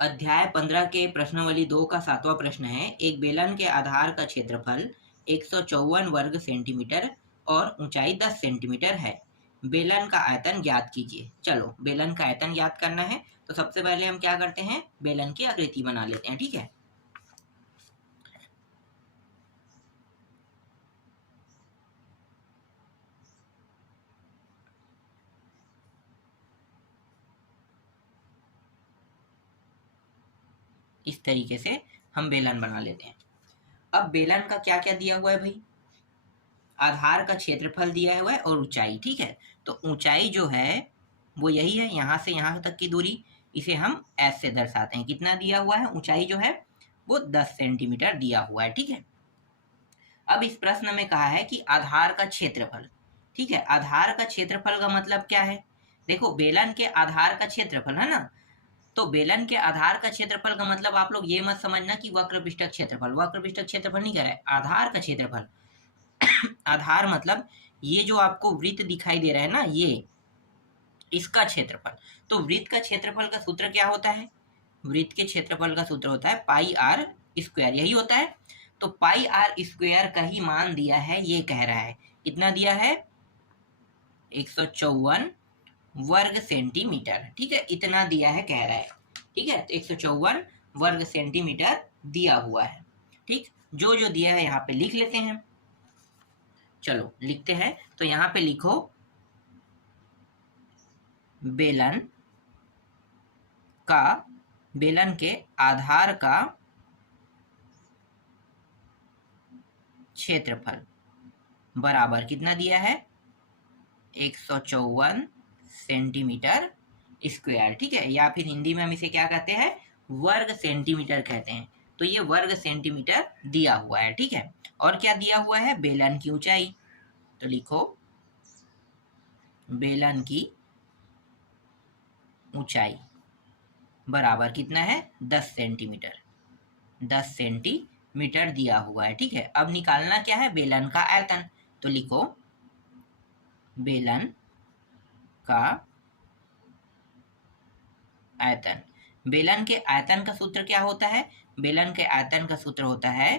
अध्याय 15 के प्रश्नावली 2 का 7वां प्रश्न है। एक बेलन के आधार का क्षेत्रफल 154 वर्ग सेंटीमीटर और ऊंचाई 10 सेंटीमीटर है। बेलन का आयतन ज्ञात कीजिए। चलो बेलन का आयतन ज्ञात करना है तो सबसे पहले हम क्या करते हैं, बेलन की आकृति बना लेते हैं। ठीक है, इस तरीके से हम बेलन बना लेते हैं। अब बेलन का क्या क्या दिया हुआ है भाई, आधार का क्षेत्रफल दिया हुआ है और ऊंचाई। ठीक है, तो ऊंचाई जो है वो यही है, यहाँ से यहाँ तक की दूरी, इसे हम एस से दर्शाते हैं। कितना दिया हुआ है, ऊंचाई जो है वो 10 सेंटीमीटर दिया हुआ है। ठीक है, अब इस प्रश्न में कहा है कि आधार का क्षेत्रफल। ठीक है, आधार का क्षेत्रफल का मतलब क्या है, देखो बेलन के आधार का क्षेत्रफल है ना, तो बेलन के आधार का क्षेत्रफल का मतलब आप लोग ये मत समझना कि वक्र पृष्ठक क्षेत्रफल, वक्र पृष्ठक क्षेत्रफल नहीं कह रहा है, आधार का क्षेत्रफल। आधार मतलब ये जो आपको वृत्त दिखाई दे रहा है ना, ये इसका क्षेत्रफल। तो वृत्त का क्षेत्रफल का सूत्र क्या होता है, वृत्त के क्षेत्रफल का सूत्र होता है पाई आर स्क्वायर, यही होता है। तो पाई आर स्क्वायर का ही मान दिया है, ये कह रहा है कितना दिया है, 154 वर्ग सेंटीमीटर। ठीक है, इतना दिया है कह रहा है। ठीक है, तो 154 वर्ग सेंटीमीटर दिया हुआ है। ठीक, जो जो दिया है यहाँ पे लिख लेते हैं। चलो लिखते हैं, तो यहाँ पे लिखो बेलन का, बेलन के आधार का क्षेत्रफल बराबर कितना दिया है, 154 सेंटीमीटर स्क्वायर। ठीक है, या फिर हिंदी में हम इसे क्या कहते हैं, वर्ग सेंटीमीटर कहते हैं। तो ये वर्ग सेंटीमीटर दिया हुआ है। ठीक है, और क्या दिया हुआ है, बेलन की ऊंचाई। तो लिखो बेलन की ऊंचाई बराबर कितना है, 10 सेंटीमीटर, 10 सेंटीमीटर दिया हुआ है। ठीक है, अब निकालना क्या है, बेलन का आयतन। तो लिखो बेलन का आयतन। बेलन के आयतन का सूत्र क्या होता है, बेलन के आयतन का सूत्र होता है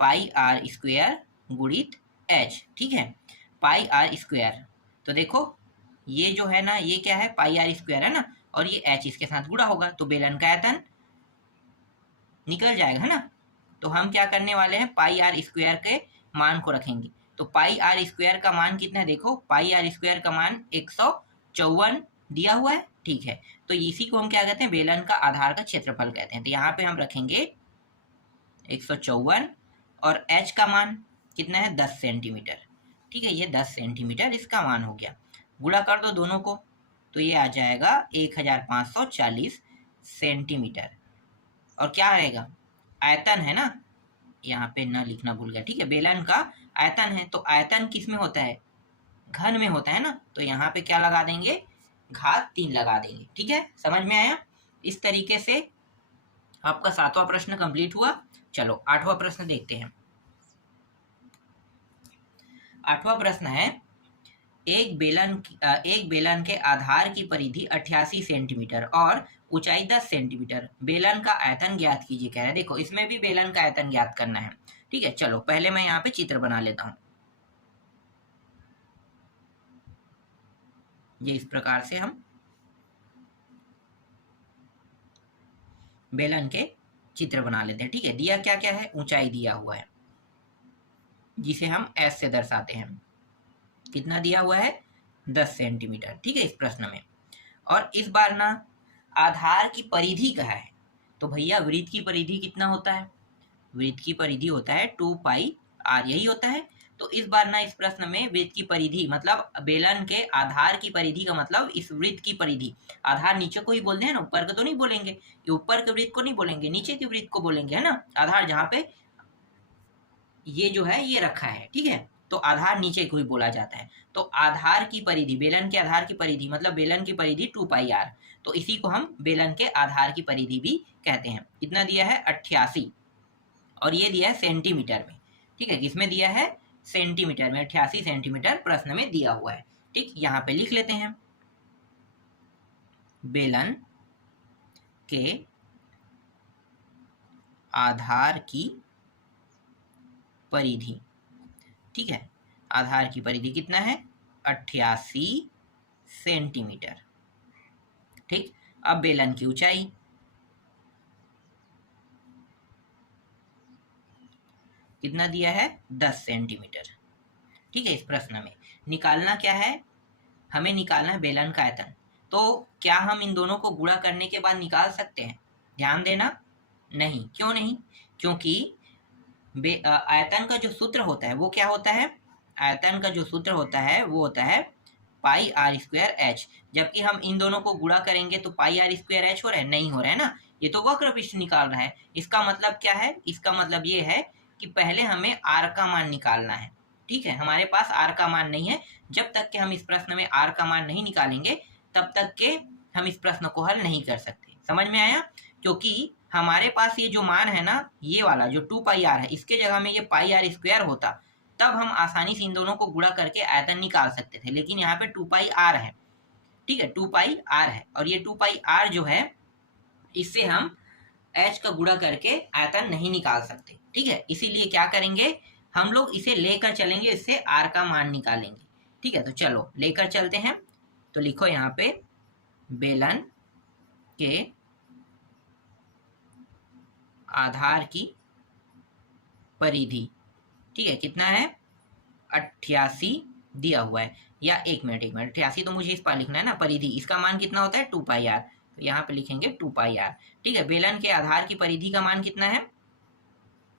पाई आर स्क्वायर गुणित एच। ठीक है, पाई आर स्क्वायर, तो देखो ये जो है ना, ये क्या है, पाई आर स्क्वायर है ना, और ये एच इसके साथ गुणा होगा तो बेलन का आयतन निकल जाएगा, है ना। तो हम क्या करने वाले हैं, पाई आर स्क्वायर के मान को रखेंगे। तो पाई आर स्क्वायर का मान कितना है, देखो पाई आर स्क्वायर का मान 154 दिया हुआ है। ठीक है, तो इसी को हम क्या कहते हैं, बेलन का आधार का क्षेत्रफल कहते हैं। तो यहाँ पे हम रखेंगे 154 और एच का मान कितना है, 10 सेंटीमीटर। ठीक है, ये 10 सेंटीमीटर इसका मान हो गया, गुणा कर दो दोनों को, तो ये आ जाएगा 1540 सेंटीमीटर। और क्या रहेगा, आयतन है ना, यहाँ पे न लिखना भूल गया। ठीक है, बेलन का आयतन है, तो आयतन किस में होता है, घन में होता है ना, तो यहाँ पे क्या लगा देंगे, घात 3 लगा देंगे। ठीक है, समझ में आया। इस तरीके से आपका 7वां प्रश्न कंप्लीट हुआ। चलो 8वां प्रश्न देखते हैं। 8वां प्रश्न है, एक बेलन के आधार की परिधि 88 सेंटीमीटर और ऊंचाई 10 सेंटीमीटर, बेलन का आयतन ज्ञात कीजिए कह रहा है। देखो इसमें भी बेलन का आयतन ज्ञात करना है। ठीक है, चलो पहले मैं यहाँ पे चित्र बना लेता हूं। ये इस प्रकार से हम बेलन के चित्र बना लेते हैं। ठीक है, दिया क्या क्या है, ऊंचाई दिया हुआ है जिसे हम एस से दर्शाते हैं। कितना दिया हुआ है, 10 सेंटीमीटर। ठीक है, इस प्रश्न में। और इस बार ना आधार की परिधि कहा है, तो भैया वृत्त की परिधि कितना होता है, वृत्त की परिधि होता है 2 पाई आर, यही होता है। तो इस बार ना इस प्रश्न में वृत्त की परिधि मतलब बेलन के आधार की परिधि का मतलब इस वृत्त की परिधि, आधार नीचे को ही बोलते हैं ना, ऊपर का तो नहीं बोलेंगे, ये ऊपर के वृत्त को नहीं बोलेंगे, नीचे के वृत्त को बोलेंगे, है ना। आधार जहाँ पे ये जो है ये रखा है, ठीक है, तो आधार नीचे को ही बोला जाता है। तो आधार की परिधि, बेलन के आधार की परिधि मतलब बेलन की परिधि 2 पाई आर, तो इसी को हम बेलन के आधार की परिधि भी कहते हैं। कितना दिया है, 88, और ये दिया है सेंटीमीटर में। ठीक है, किसमें दिया है, सेंटीमीटर में, 88 सेंटीमीटर प्रश्न में दिया हुआ है। ठीक, यहाँ पे लिख लेते हैं बेलन के आधार की परिधि, ठीक है, आधार की परिधि कितना है, 88 सेंटीमीटर। ठीक, अब बेलन की ऊंचाई, कितना दिया है, 10 सेंटीमीटर। ठीक है, इस प्रश्न में निकालना क्या है, हमें निकालना है बेलन का आयतन। तो क्या हम इन दोनों को गुणा करने के बाद निकाल सकते हैं? ध्यान देना, नहीं। क्यों नहीं? क्योंकि आयतन का जो सूत्र होता है वो क्या होता है, आयतन का जो सूत्र होता है वो होता है पाई आर स्क्वायर एच। जबकि हम इन दोनों को गुणा करेंगे तो पाई आर स्क्वायर एच हो रहा है, नहीं हो रहा है ना, ये तो वक्र पृष्ठ निकाल रहा है। इसका मतलब क्या है, इसका मतलब ये है कि पहले हमें आर का मान निकालना है। ठीक है, हमारे पास आर का मान नहीं है। जब तक कि हम इस प्रश्न में आर का मान नहीं निकालेंगे तब तक के हम इस प्रश्न को हल नहीं कर सकते। समझ में आया? क्योंकि हमारे पास ये जो मान है ना, ये वाला जो 2 पाई आर है, इसके जगह में ये पाई आर स्क्वायर होता, तब हम आसानी से इन दोनों को गुणा करके आयतन निकाल सकते थे। लेकिन यहाँ पे 2 पाई आर है, ठीक है, 2 पाई आर है, और ये 2 पाई आर जो है इससे हम एच का गुणा करके आयतन नहीं निकाल सकते। ठीक है, इसीलिए क्या करेंगे, हम लोग इसे लेकर चलेंगे, इससे आर का मान निकालेंगे। ठीक है, तो चलो लेकर चलते हैं। तो लिखो यहाँ पे बेलन के आधार की परिधि, ठीक है, कितना है, 88 दिया हुआ है। या एक मिनट 88 तो मुझे इस पर लिखना है ना, परिधि, इसका मान कितना होता है, 2 पाई आर, तो यहाँ पे लिखेंगे 2 पाई आर। ठीक है, बेलन के आधार की परिधि का मान कितना है,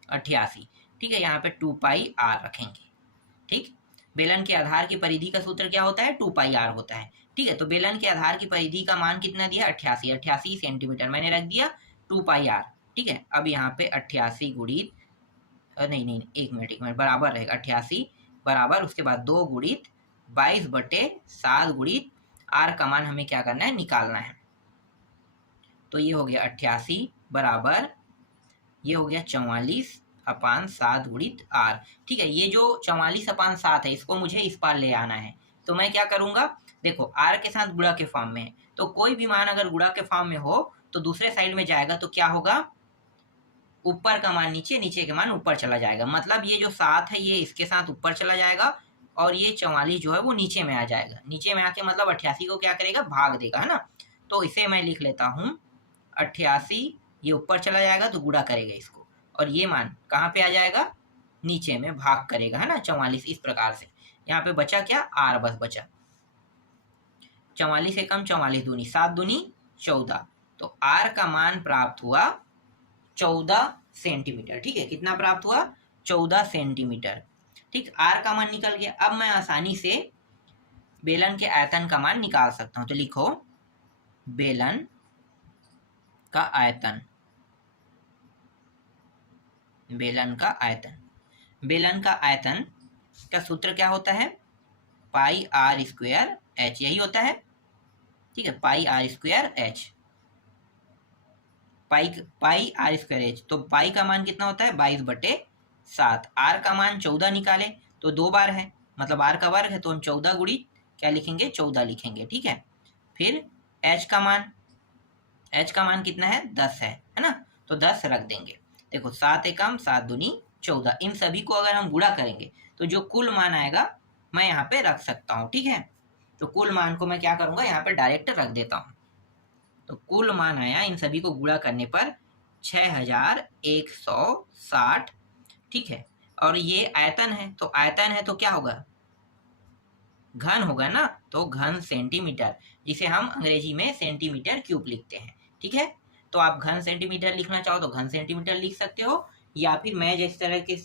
88। ठीक है, यहाँ पे 2 पाई आर रखेंगे। ठीक, बेलन के आधार की परिधि का सूत्र क्या होता है, 2 पाई आर होता है। ठीक है, तो बेलन के आधार की परिधि का मान कितना दिया, 88 सेंटीमीटर मैंने रख दिया, 2 पाई आर। ठीक है, अब यहाँ पे 88 गुणित, नहीं, एक मिनट बराबर रहेगा, 88 बराबर, उसके बाद 2 गुणित 22/7 गुणित आर का मान हमें क्या करना है, निकालना है। तो ये हो गया 88 बराबर, ये हो गया 44/7 गुणित आर। ठीक है, ये जो 44/7 है इसको मुझे इस पार ले आना है। तो मैं क्या करूंगा, देखो आर के साथ गुणा के फॉर्म में है, तो कोई भी मान अगर गुणा के फॉर्म में हो तो दूसरे साइड में जाएगा, तो क्या होगा, ऊपर का मान नीचे, नीचे के मान ऊपर चला जाएगा। मतलब ये जो 7 है ये इसके साथ ऊपर चला जाएगा, और ये 44 जो है वो नीचे में आ जाएगा। नीचे में आके मतलब 88 को क्या करेगा, भाग देगा, है ना। तो इसे मैं लिख लेता हूँ 88, ये ऊपर चला जाएगा तो गुणा करेगा इसको, और ये मान कहाँ पे आ जाएगा, नीचे में भाग करेगा, है ना, 44। इस प्रकार से यहाँ पे बचा क्या, आर बस बचा। 44 से कम 44 दूनी 7 दूनी 14, तो आर का मान प्राप्त हुआ 14 सेंटीमीटर। ठीक है, कितना प्राप्त हुआ, 14 सेंटीमीटर। ठीक, आर का मान निकल गया। अब मैं आसानी से बेलन के आयतन का मान निकाल सकता हूं। तो लिखो बेलन का आयतन, बेलन का आयतन, बेलन का आयतन का सूत्र क्या होता है, पाई आर स्क्वायर एच, यही होता है। ठीक है, pi r square h, pi r square h. तो पाई का मान कितना होता है, 22/7। आर का मान 14 निकाले तो 2 बार है, मतलब आर का वर्ग है, तो हम 14 गुणित क्या लिखेंगे, 14 लिखेंगे। ठीक है, फिर एच का मान, एच का मान कितना है, 10 है ना, तो 10 रख देंगे। देखो 7 एकम 7 दूनी 14, इन सभी को अगर हम गुणा करेंगे तो जो कुल मान आएगा मैं यहाँ पे रख सकता हूँ। ठीक है, तो कुल मान को मैं क्या करूँगा, यहाँ पे डायरेक्ट रख देता हूँ। तो कुल मान आया इन सभी को गुणा करने पर 6160। ठीक है, और ये आयतन है, तो आयतन है तो क्या होगा, घन होगा ना, तो घन सेंटीमीटर, जिसे हम अंग्रेजी में सेंटीमीटर क्यूब लिखते हैं। ठीक है, तो आप घन सेंटीमीटर लिखना चाहो तो घन सेंटीमीटर लिख सकते हो, या फिर मैं जिस तरीके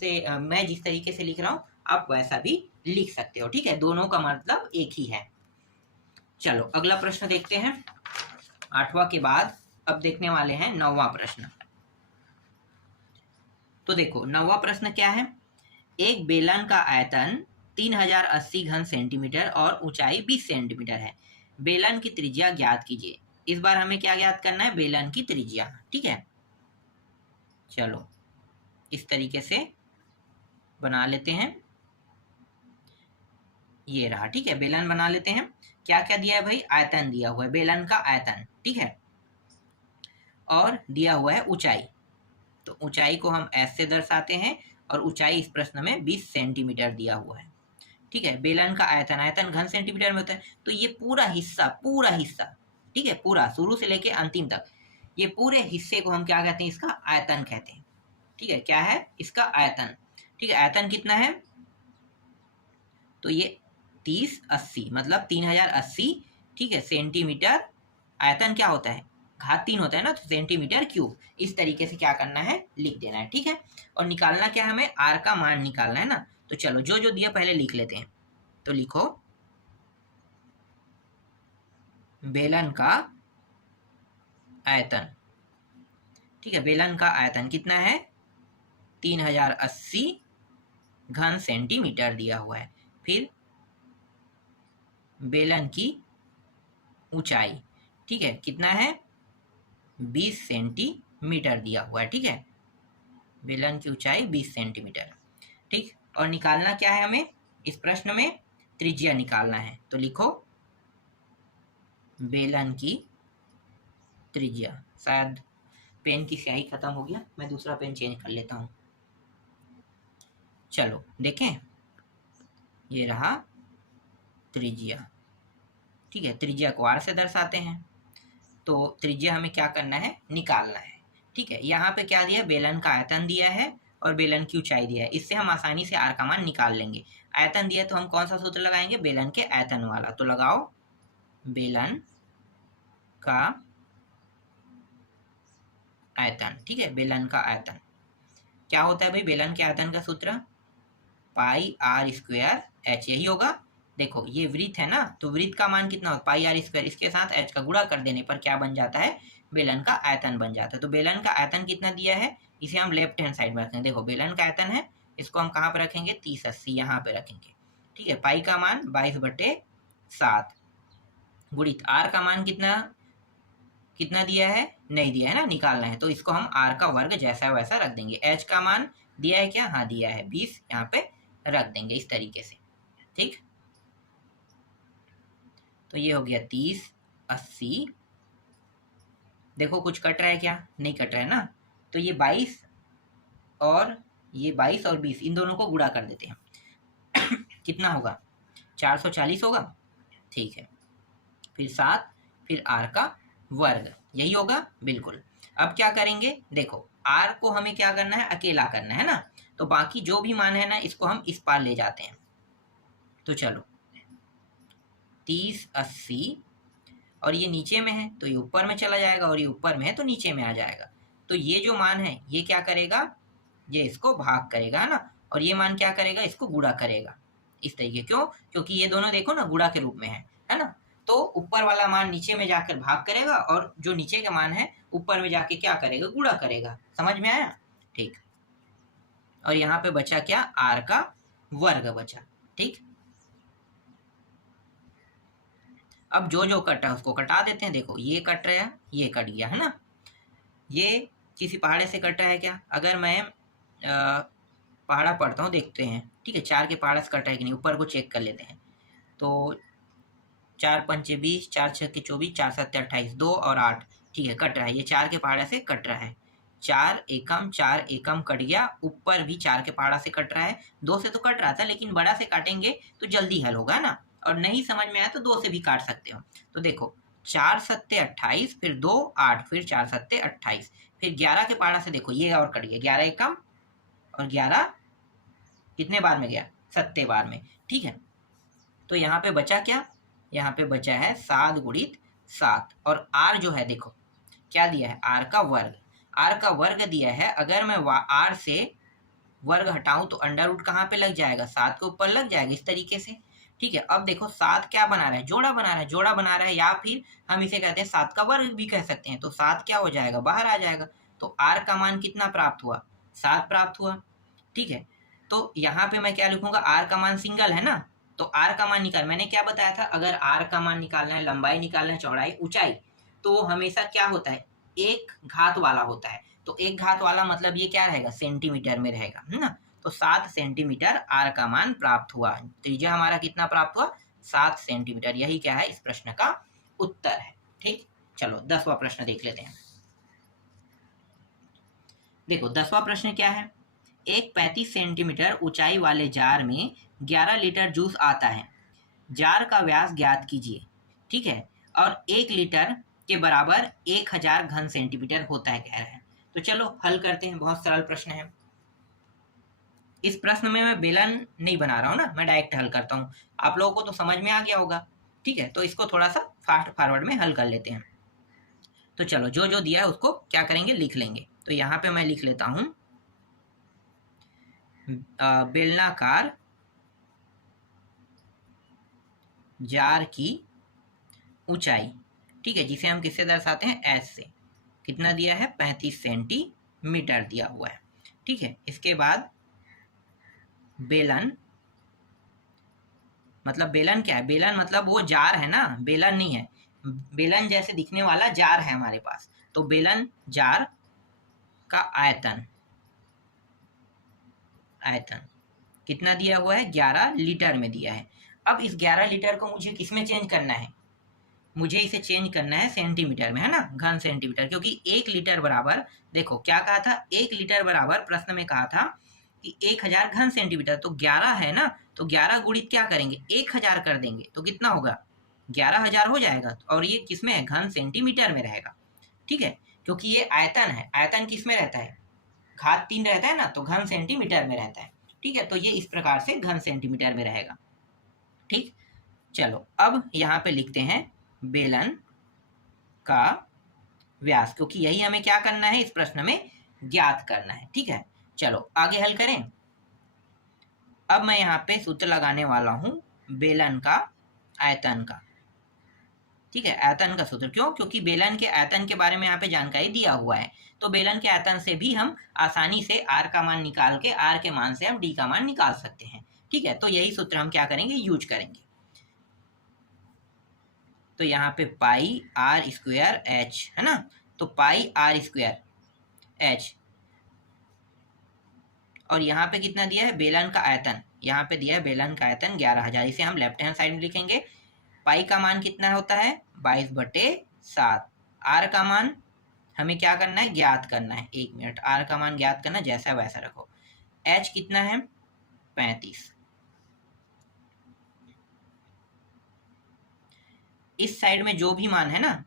से लिख रहा हूँ आप वैसा भी लिख सकते हो। ठीक है, दोनों का मतलब एक ही है। चलो अगला प्रश्न देखते हैं। 8वां के बाद अब देखने वाले हैं 9वां प्रश्न। तो देखो 9वां प्रश्न क्या है, एक बेलन का आयतन 3080 घन सेंटीमीटर और ऊंचाई 20 सेंटीमीटर है। बेलन की त्रिज्या ज्ञात कीजिए। इस बार हमें क्या ज्ञात करना है, बेलन की त्रिज्या। ठीक है, चलो इस तरीके से बना लेते हैं, ये रहा। ठीक है, बेलन बना लेते हैं। क्या क्या दिया है भाई, आयतन दिया हुआ है, बेलन का आयतन। ठीक है, और दिया हुआ है ऊंचाई। तो ऊंचाई को हम एस से दर्शाते हैं और ऊंचाई इस प्रश्न में 20 सेंटीमीटर दिया हुआ है। ठीक है, बेलन का आयतन, आयतन घन सेंटीमीटर में होता है, तो ये पूरा हिस्सा, ठीक है, पूरा शुरू से लेके अंतिम तक, ये पूरे हिस्से को हम क्या कहते हैं, इसका आयतन कहते हैं। ठीक है, क्या है इसका आयतन। ठीक है, आयतन कितना है, तो ये 3080 मतलब 3080, ठीक है, सेंटीमीटर। आयतन क्या होता है, घात 3 होता है ना, तो सेंटीमीटर क्यूब। इस तरीके से क्या करना है, लिख देना है। ठीक है, और निकालना क्या है, हमें आर का मान निकालना है ना। तो चलो जो जो दिया पहले लिख लेते हैं। तो लिखो बेलन का आयतन। ठीक है, बेलन का आयतन कितना है, 3080 घन सेंटीमीटर दिया हुआ है। फिर बेलन की ऊंचाई, ठीक है, कितना है, 20 सेंटीमीटर दिया हुआ है। ठीक है, बेलन की ऊंचाई 20 सेंटीमीटर। ठीक, और निकालना क्या है हमें, इस प्रश्न में त्रिज्या निकालना है। तो लिखो बेलन की त्रिज्या। शायद पेन की स्याही खत्म हो गया, मैं दूसरा पेन चेंज कर लेता हूँ। चलो देखें, ये रहा त्रिज्या। ठीक है, त्रिज्या को आर से दर्शाते हैं, तो त्रिज्या हमें क्या करना है, निकालना है। ठीक है, यहाँ पे क्या दिया, बेलन का आयतन दिया है और बेलन की ऊंचाई दिया है, इससे हम आसानी से आर का मान निकाल लेंगे। आयतन दिया तो हम कौन सा सूत्र लगाएंगे, बेलन के आयतन वाला। तो लगाओ बेलन का आयतन। ठीक है, बेलन का आयतन क्या होता है भाई, बेलन के आयतन का सूत्र पाई आर स्क्वायर एच, यही होगा। देखो ये वृत्त है ना, तो वृत्त का मान कितना होता है, पाई आर स्क्वायर, इसके साथ एच का गुणा कर देने पर क्या बन जाता है, बेलन का आयतन बन जाता है। तो बेलन का आयतन कितना दिया है, इसे हम लेफ्ट हैंड साइड में रखेंगे। देखो बेलन का आयतन है, इसको हम कहाँ पे रखेंगे, 3080 यहाँ पे रखेंगे। ठीक है, पाई का मान 22/7 गुणित आर का मान कितना कितना दिया है, नहीं दिया है ना, निकालना है, तो इसको हम आर का वर्ग जैसा वैसा रख देंगे। एच का मान दिया है क्या, हाँ दिया है, 20 यहाँ पे रख देंगे इस तरीके से। ठीक, तो ये हो गया 3080। देखो कुछ कट रहा है क्या, नहीं कट रहा है ना, तो ये 22 और ये 22 और 20 इन दोनों को गुणा कर देते हैं। कितना होगा, 440 होगा। ठीक है, फिर 7, फिर आर का वर्ग, यही होगा बिल्कुल। अब क्या करेंगे, देखो आर को हमें क्या करना है, अकेला करना है ना, तो बाकी जो भी मान है ना, इसको हम इस पार ले जाते हैं। तो चलो 3080, और ये नीचे में है तो ये ऊपर में चला जाएगा, और ये ऊपर में है तो नीचे में आ जाएगा। तो ये जो मान है ये क्या करेगा, ये इसको भाग करेगा ना, और ये मान क्या करेगा, इसको गुणा करेगा इस तरीके। क्यों, क्योंकि ये दोनों देखो ना गुणा के रूप में है ना, तो ऊपर वाला मान नीचे में जाकर भाग करेगा, और जो नीचे का मान है ऊपर में जाके क्या करेगा, गुणा करेगा। समझ में आया, ठीक। और यहाँ पे बचा क्या, आर का वर्ग बचा। ठीक, अब जो जो कटा है उसको कटा देते हैं। देखो ये कट रहा है, ये कट गया है ना, ये किसी पहाड़े से कटा है क्या, अगर मैं पहाड़ा पढ़ता हूँ, देखते हैं। ठीक है, 4 के पहाड़ा से कटा है कि नहीं, ऊपर को चेक कर लेते हैं। तो 4 पंचे 20, 4 छक्के 24, 4 सत्ते 28, 2 और 8। ठीक है, कट रहा है, ये 4 के पहाड़ा से कट रहा है। 4 एकम कट गया, ऊपर भी 4 के पहाड़ा से कट रहा है। 2 से तो कट रहा था, लेकिन बड़ा से काटेंगे तो जल्दी हल होगा ना, और नहीं समझ में आया तो 2 से भी काट सकते हो। तो देखो 4 सत्ते 28, फिर 2 8, फिर 4 सत्ते 28, फिर 11 के पहाड़ा से देखो ये और कट गया, 11 एकम और 11 कितने बार में गया, सत्ते बार में। ठीक है, तो यहाँ पे बचा क्या, यहाँ पे बचा है 7 गुणित 7, और आर जो है देखो क्या दिया है, आर का वर्ग। आर का वर्ग दिया है, अगर मैं आर से वर्ग हटाऊं तो अंडर रूट कहाँ पे लग जाएगा, 7 के ऊपर लग जाएगा इस तरीके से। ठीक है, अब देखो 7 क्या बना रहा है, जोड़ा बना रहा है, जोड़ा बना रहा है, या फिर हम इसे कहते हैं 7 का वर्ग भी कह सकते हैं। तो 7 क्या हो जाएगा, बाहर आ जाएगा, तो आर का मान कितना प्राप्त हुआ, 7 प्राप्त हुआ। ठीक है, तो यहाँ पे मैं क्या लिखूंगा, आर का मान सिंगल है ना, तो आर का मान निकाल, मैंने क्या बताया था, अगर आर का मान निकालना है, लंबाई निकालना है, चौड़ाई ऊंचाई, तो हमेशा क्या होता है, एक घात वाला होता है। तो एक घात वाला मतलब ये क्या रहेगा, सेंटीमीटर में रहेगा, है ना। तो 7 सेंटीमीटर आर का मान प्राप्त हुआ। त्रिज्या हमारा कितना प्राप्त हुआ, 7 सेंटीमीटर। यही क्या है, इस प्रश्न का उत्तर है। ठीक, चलो 10वां प्रश्न देख लेते हैं। देखो 10वां प्रश्न क्या है, एक 35 सेंटीमीटर ऊंचाई वाले जार में 11 लीटर जूस आता है, जार का व्यास ज्ञात कीजिए, ठीक है, और 1 लीटर के बराबर 1000 घन सेंटीमीटर होता है कह रहा है। तो चलो हल करते हैं, बहुत सरल प्रश्न है। इस प्रश्न में मैं बेलन नहीं बना रहा हूँ ना, मैं डायरेक्ट हल करता हूँ, आप लोगों को तो समझ में आ गया होगा, ठीक है। तो इसको थोड़ा सा फास्ट फॉरवर्ड में हल कर लेते हैं। तो चलो जो जो दिया है उसको क्या करेंगे, लिख लेंगे। तो यहाँ पे मैं लिख लेता हूँ बेलनाकार जार की ऊंचाई, ठीक है, जिसे हम किससे दर्शाते हैं, एस से। कितना दिया है, 35 सेंटीमीटर दिया हुआ है, ठीक है। इसके बाद बेलन, मतलब बेलन क्या है, बेलन मतलब वो जार है ना, बेलन नहीं है, बेलन जैसे दिखने वाला जार है हमारे पास। तो बेलन जार का आयतन, आयतन कितना दिया हुआ है, 11 लीटर में दिया है। अब इस 11 लीटर को मुझे किस में चेंज करना है, मुझे इसे चेंज करना है सेंटीमीटर में, है ना, घन सेंटीमीटर, क्योंकि 1 लीटर बराबर, देखो क्या कहा था, 1 लीटर बराबर प्रश्न में कहा था कि 1000 घन सेंटीमीटर, तो 11 है ना, तो 11 गुणित क्या करेंगे, 1000 कर देंगे, तो कितना होगा, 11000 हो जाएगा। और ये किसमें है, घन सेंटीमीटर में रहेगा, ठीक है, क्योंकि ये आयतन है, आयतन किस में रहता है, घात 3 रहता है ना, तो घन सेंटीमीटर में रहता है, ठीक है। तो ये इस प्रकार से घन सेंटीमीटर में रहेगा, ठीक। चलो अब यहाँ पे लिखते हैं बेलन का व्यास, क्योंकि यही हमें क्या करना है, इस प्रश्न में ज्ञात करना है, ठीक है। चलो आगे हल करें। अब मैं यहाँ पे सूत्र लगाने वाला हूं बेलन का आयतन का, ठीक है, आयतन का सूत्र। क्यों, क्योंकि बेलन के आयतन के बारे में यहाँ पे जानकारी दिया हुआ है, तो बेलन के आयतन से भी हम आसानी से आर का मान निकाल के, आर के मान से हम डी का मान निकाल सकते हैं, ठीक है। तो यही सूत्र हम क्या करेंगे, यूज करेंगे। तो यहाँ पे पाई आर स्क्वायर एच, है ना, तो पाई आर स्क्वायर एच, और यहाँ पे कितना दिया है, बेलन का आयतन, यहाँ पे दिया है बेलन का आयतन 11000, इसे हम लेफ्ट हैंड साइड में लिखेंगे। पाई का मान कितना होता है, 22/7। आर का मान हमें क्या करना है, ज्ञात करना है, 1 मिनट, आर का मान ज्ञात करना, जैसा वैसा रखो। एच कितना है, 35। इस साइड में जो भी मान है ना,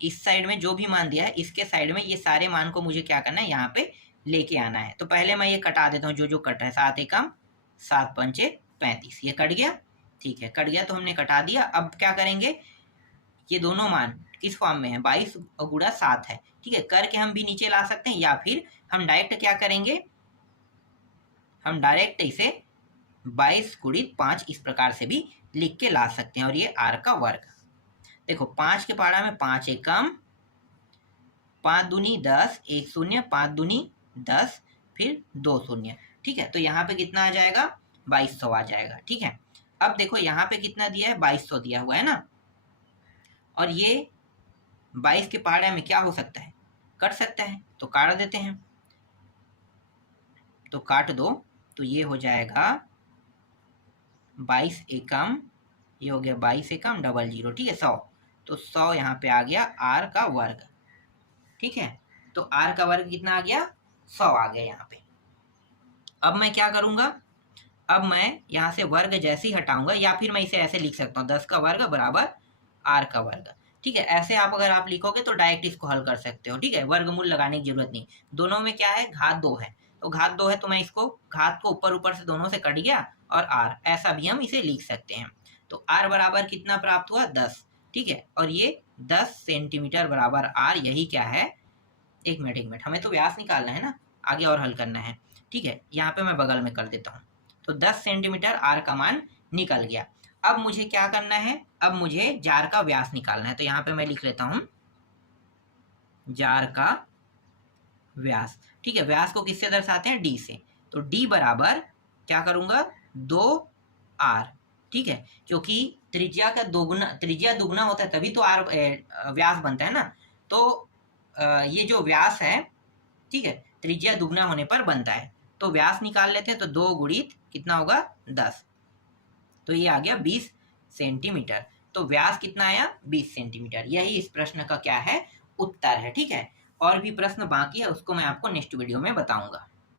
इस साइड में जो भी मान दिया है, इसके साइड में ये सारे मान को मुझे क्या करना है, यहाँ पे लेके आना है। तो पहले मैं ये कटा देता हूँ, जो जो कट है, 7 एकम 7 पंचे 35, ये कट गया, ठीक है, कट गया तो हमने कटा दिया। अब क्या करेंगे, ये दोनों मान किस फॉर्म में है, 22 गुणा 7 है, ठीक है, करके हम भी नीचे ला सकते हैं, या फिर हम डायरेक्ट क्या करेंगे, हम डायरेक्ट इसे 22 गुणित 5 इस प्रकार से भी लिख के ला सकते हैं, और ये आर का वर्ग। देखो 5 के पहाड़ा में 5 एकम, 5 दूनी 10, 1 शून्य, 5 दूनी 10, फिर 2 शून्य, ठीक है। तो यहाँ पे कितना आ जाएगा, 2200 आ जाएगा, ठीक है। अब देखो यहाँ पे कितना दिया है, 2200 दिया हुआ है ना, और ये 22 के पहाड़े में क्या हो सकता है, कट सकता है, तो काट देते हैं, तो काट दो, तो ये हो जाएगा 22 एकम, ये हो गया 22 एकम 00, ठीक है, 100, तो 100 यहाँ पे आ गया आर का वर्ग, ठीक है। तो आर का वर्ग कितना आ गया, 100 आ गया यहाँ पे। अब मैं क्या करूंगा, अब मैं यहाँ से वर्ग जैसे ही हटाऊंगा, या फिर मैं इसे ऐसे लिख सकता हूँ, 10 का वर्ग बराबर आर का वर्ग, ठीक है। ऐसे आप अगर आप लिखोगे तो डायरेक्ट इसको हल कर सकते हो, ठीक है, वर्गमूल लगाने की जरूरत नहीं। दोनों में क्या है, घात 2 है, तो घात 2 है, तो मैं इसको घात को ऊपर ऊपर से दोनों से कट गया, और आर, ऐसा भी हम इसे लिख सकते हैं। तो आर बराबर कितना प्राप्त हुआ, 10, ठीक है, और ये 10 सेंटीमीटर बराबर आर, यही क्या है, एक मिनट, हमें तो व्यास निकालना है ना, आगे और हल करना है, ठीक है। यहाँ पे मैं बगल में कर देता हूँ, तो 10 सेंटीमीटर आर का मान निकल गया। अब मुझे क्या करना है, अब मुझे जार का व्यास निकालना है, तो यहाँ पे मैं लिख लेता हूँ जार का व्यास, ठीक है। व्यास को किससे दर्शाते हैं, डी से, तो डी बराबर क्या करूंगा, 2r, ठीक है, क्योंकि त्रिज्या का दोगुना, त्रिज्या दुगना होता है तभी तो आर व्यास बनता है ना, तो ये जो व्यास है, ठीक है, त्रिज्या दुगना होने पर बनता है, तो व्यास निकाल लेते हैं, तो 2 गुणित कितना होगा, 10, तो ये आ गया 20 सेंटीमीटर। तो व्यास कितना आया, 20 सेंटीमीटर, यही इस प्रश्न का क्या है, उत्तर है, ठीक है। और भी प्रश्न बाकी है, उसको मैं आपको नेक्स्ट वीडियो में बताऊंगा।